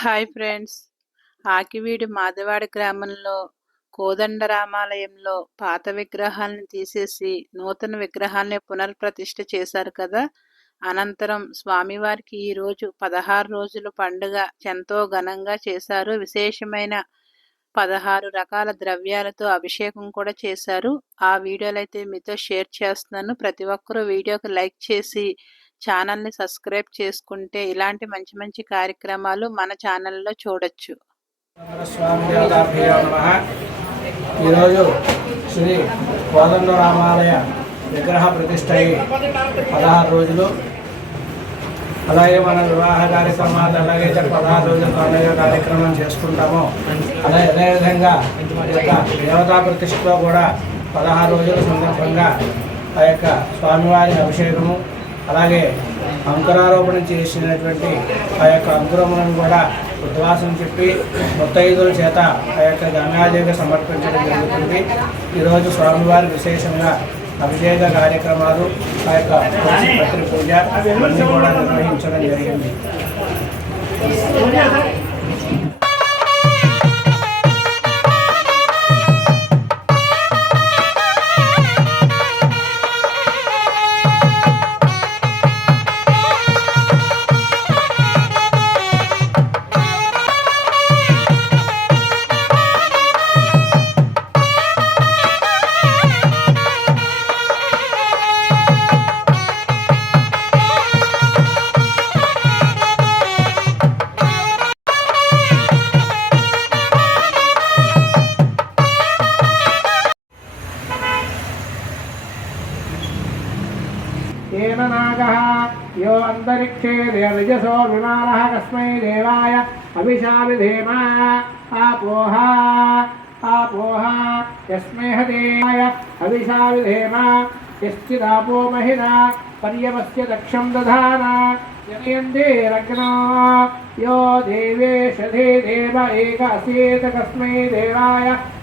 Hi friends. Akividu Madiwada గ్రామంలో కోదండరామాలయంలో పాత విగ్రహాలను తీసేసి నూతన విగ్రహాలని పునర్ప్రతిష్ఠ చేశారు కదా. అనంతరం స్వామివారికి ఈరోజు పదహారు రోజుల పండుగ ఎంతో ఘనంగా చేశారు. విశేషమైన పదహారు రకాల ద్రవ్యాలతో అభిషేకం కూడా చేశారు. ఆ వీడియోలు అయితే మీతో షేర్ చేస్తున్నాను. ప్రతి ఒక్కరూ వీడియోకి లైక్ చేసి ఛానల్ని సబ్స్క్రైబ్ చేసుకుంటే ఇలాంటి మంచి మంచి కార్యక్రమాలు మన ఛానల్లో చూడొచ్చు. ఈరోజు శ్రీ కోదండ రామాలయ విగ్రహ ప్రతిష్ట అయి పదహారు రోజులు. అలాగే మన వివాహ కార్యక్రమాలు అలాగే పదహారు రోజుల పండుగ కార్యక్రమం చేసుకుంటాము. అలాగే అదేవిధంగా యొక్క దేవతా ప్రతిష్టలో కూడా పదహారు రోజుల సందర్భంగా ఆ యొక్క స్వామివారి అభిషేకము అలాగే అంకురారోపణ చేసినటువంటి ఆ యొక్క అంకురములను కూడా ఉద్వాసం చెప్పి ముత్తైదుల చేత ఆ యొక్క గంగాదేవికి సమర్పించడం జరుగుతుంది. ఈరోజు స్వామివారి విశేషంగా అభిషేక కార్యక్రమాలు ఆ యొక్క పత్రి పూజ అన్నీ కూడా నిర్వహించడం జరిగింది. देवजसो विमानः कस्मै देवाय अभिषा विधेम आपोह आपोह। यस्मै हदेवाय अभिषा यश्चिदापो महिना पर्यवस्य दक्षं दधाना। जनयन्ते रग्नो, यो देवेशधे देव एक असेत कस्मै देवाय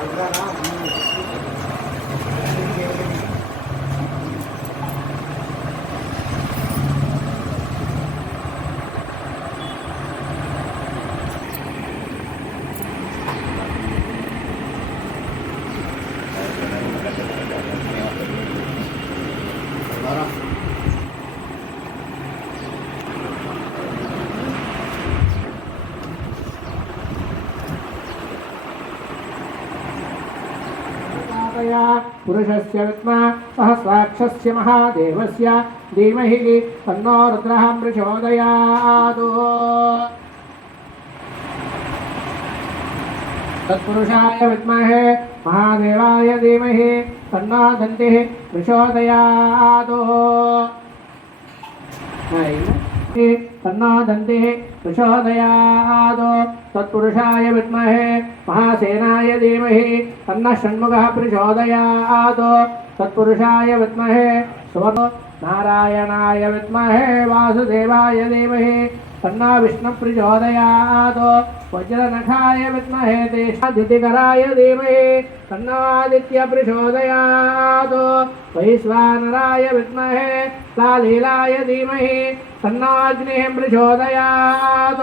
Vai पुरुषस्य विद्मा महादेवस्य धीमहि तन्नो रुद्रः तत्पुरुषाय विद्महे महादेवाय धीमहि तन्नो दन्तिः प्रचोदयात् तन्नो प्रचोदयादो तत्पुरुषाय विद्महे महासेनाय धीमहि तन्नः षण्मुखः प्रचोदयादो तत्पुरुषाय विद्महे सुमतो नारायणाय विद्महे वासुदेवाय धीमहि तन्ना विष्णु प्रचोदयात्। वज्रनखाय विद्महे देशादितिकराय धीमहि तन्नादित्य प्रचोदयात्। वैश्वानराय विद्महे लालीलाय धीमहि तन्नाग्निः प्रचोदयात्।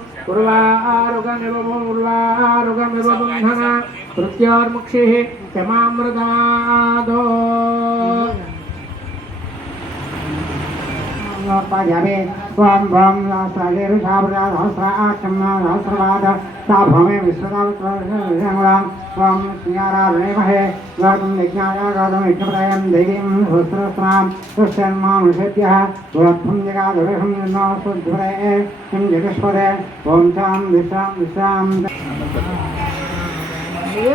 उर्वारुगमिव उर्वारुगमिव बन्धन मृत्योर्मुक्षिः क्षमामृतादो पाजाबे त्वां भ्रं सहस्राक्षं सहस्रवाद सा भूमि विश्वदां त्वं स्यारारुणेमहे गातुं यज्ञाय गातुं यज्ञप्रदयं देवीं सहस्रस्रां तुष्यन्मानुषेभ्यः गोत्थं जगादुरेहं नो शुद्धप्रये किं जगस्पदे ॐ शां विश्रां विश्रां నువ్వే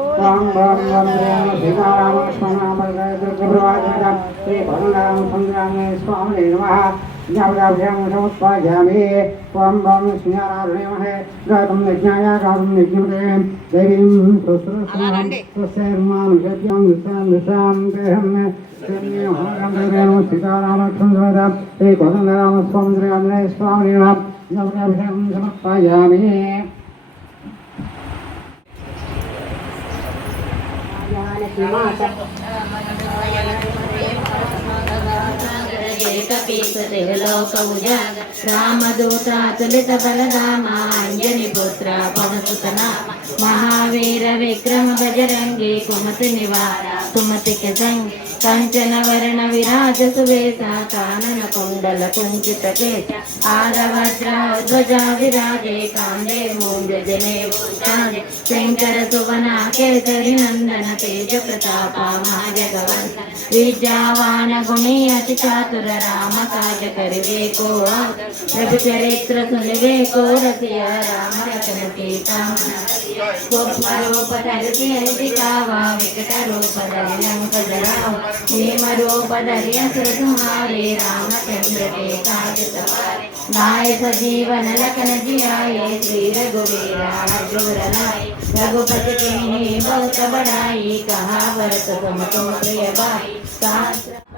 ఓం ఓం ఓం రేమ శ్రీరామ కృష్ణనామ శ్రీ బలరామ సంగ్రామే స్వామి నమ జ్ఞాపదాభ్యాం సముత్పాయామి ఓం ఓం శ్రీనారాయణమహే గాతం యజ్ఞాయ గాతం యజ్ఞమతే దేవీం స్వస్యర్మానుషభ్యాం విశాం స్వామి శ్రీ 你妈的！రామదూత అతులిత బలదామ పుత్ర పవసుతన మహావీర విక్రమ బజరంగి కుమతి నివార. కంచన వరణ విరాజ సువేశ కానన కుండల కుంచిత ధ్వజ విరాజే జనే శంకర సువన కేసరి నందన తేజ ప్రతాప మహాజగవన్ విద్యావాన అతి చాతుర ರಾಮಕಾಯ ಕರಿಬೇಕು ರಘು ಚರಿತ್ರ ಸುನಬೇಕು ರತಿಯ ರಾಮರತನ ಪೀತಾಂಬರೂಪಧರಿಸಿ ಹರಿಕಾವ ವಿಕಟ ರೂಪಧರಿ ಲಂಕಧರಾವ ಹೇಮ ರೂಪಧರಿ ಅಸುರ ಸುಮಾರಿ ರಾಮಚಂದ್ರ ಕಾಜತವಾರಿ ನಾಯ ಸಜೀವನ ಲಕನ ಜಿಯಾಯೇ ಶ್ರೀ ರಘುವೀರ ಹಜೂರನಾಯ ರಘುಪತಿ बहुत बड़ाई कहा वर्त तुम तुम प्रिय बाई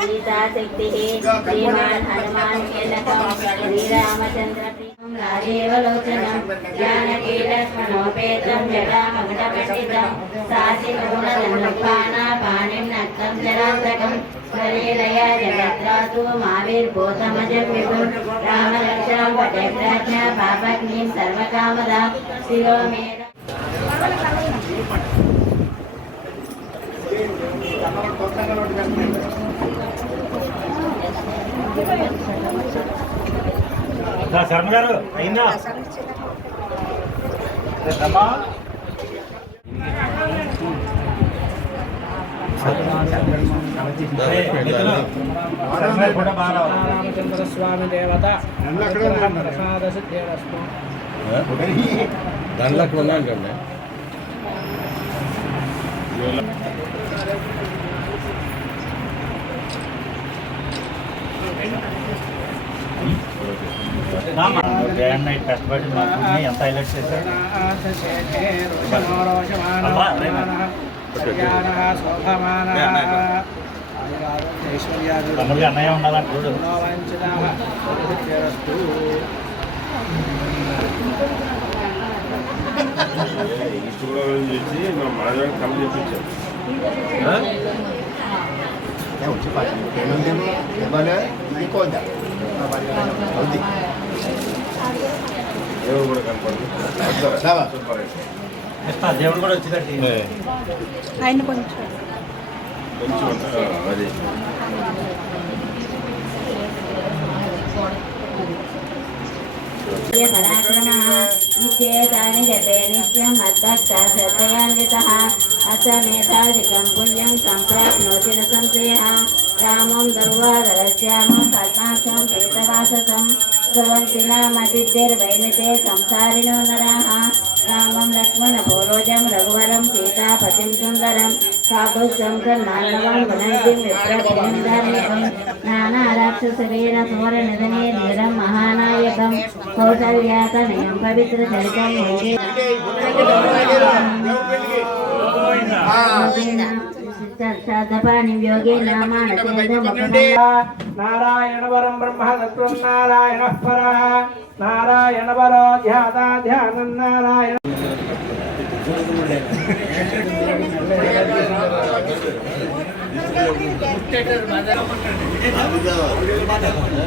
సీతాశక్తి శ్రీమాన్ హనుమాన్ శ్రీరామచంద్ర రాజీవలోచనం జానకీ లక్ష్మణోపేతం జటామకుటపండితం సాక్షిమూలధనుపానాపాణిం నక్తం జరాసకం స్వలీలయ జగత్రాతు శర్మ గారు అయిందా. రామచంద్ర స్వామి దేవత ప్రసాద సిద్ధిరస్తు దానిలోకి ఉన్నాను కండి రామ్మా. డే అండ్ నైట్ కష్టపడి మాకు ఎంత హైలైట్ చేశారు అబ్బా, రే మరి. తమ్ముడికి అన్నయ్య ఉండాలని చూడు ఇస్తా, దేవుడు కూడా వచ్చిందండి ఆయన కొంచెం పరాక్రమ इत्येतानि जपे नित्यं मद्भक्ता श्रद्धयान्वितः अथ मेधाधिकं पुण्यं सम्प्राप्नोति न संशयः रामं दुर्वादरश्यामं पद्माक्षं पीतवाससं कुर्वन्ति नामतिर्वैनते संसारिणो नराः रामं लक्ष्मणपूर्वजं रघुवरं सीतापतिं સાધુ શંકર નારાયણ વનંતી મિત્રવૃંદાનેકમ નાના રાક્ષસ વીર ઘોર નિધને નિરમ મહાનાયકમ કૌશલ્યાતનયમ પવિત્ર ચરિતમ હોગે నారాయణ వరం బ్రహ్మ తత్వం నారాయణ పర నారాయణ వరో ధ్యాన ధ్యానం నారాయణ మాట్లాడండి